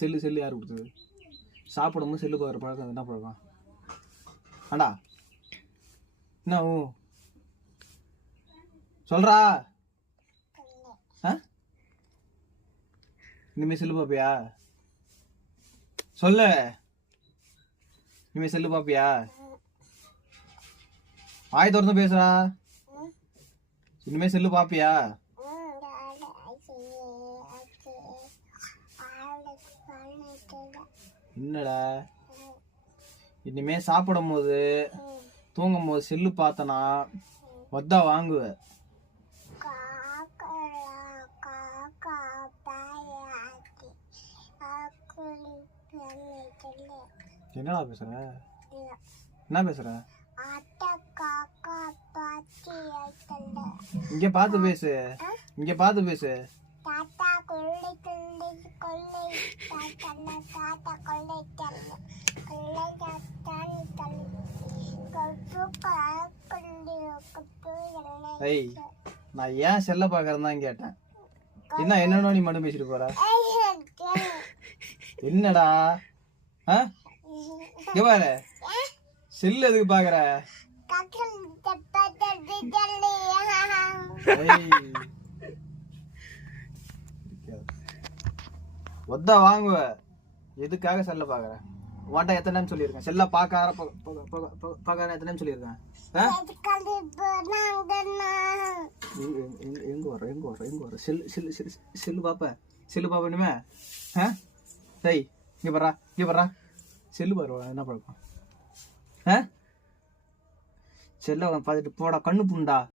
Cell யார் கொடுத்தது? சாப்பிடும்போது செல்லு பார்க்குற பழக்கம் என்ன பழக்கம்? ஆண்டா என்ன சொல்றா? இனிமே செல்லு பாப்பியா? சொல்லு. இனிமே செல்லு பாப்பியா? வாய் திறந்து பேசுறா. இனிமே செல்லு பாப்பியா? என்னடா இனிமே சாப்பிடும் போது தூங்கும் போது செல்லு பார்த்தனா வந்தா வாங்குவ. என்னடா பேசுற? என்ன பேசுற? இங்க பார்த்து பேசு. இங்க பார்த்து பேசு. ஏய், நான் ஏன் செல்ல பாக்குறேன்னு தான் கேட்டேன். என்னடா நீ மட்டும் பேசிட்டு போற? என்னடா பாரு, செல்லு எதுக்கு பாக்குற? ஒத்தா வாங்குவ. எதுக்காக செல்ல பாக்குற? உன்ட்ட எத்தனை டைம் சொல்லியிருக்கேன் செல்ல பாக்கார எத்தனை டைம் சொல்லியிருக்கேன்? எங்க வர செல்லு பாப்ப இனிமே? டேய் இங்க வர்றா செல்லு பாரு. என்ன பழக்கம்? செல்ல பார்த்துட்டு போடா, கண்ணு புண்டா.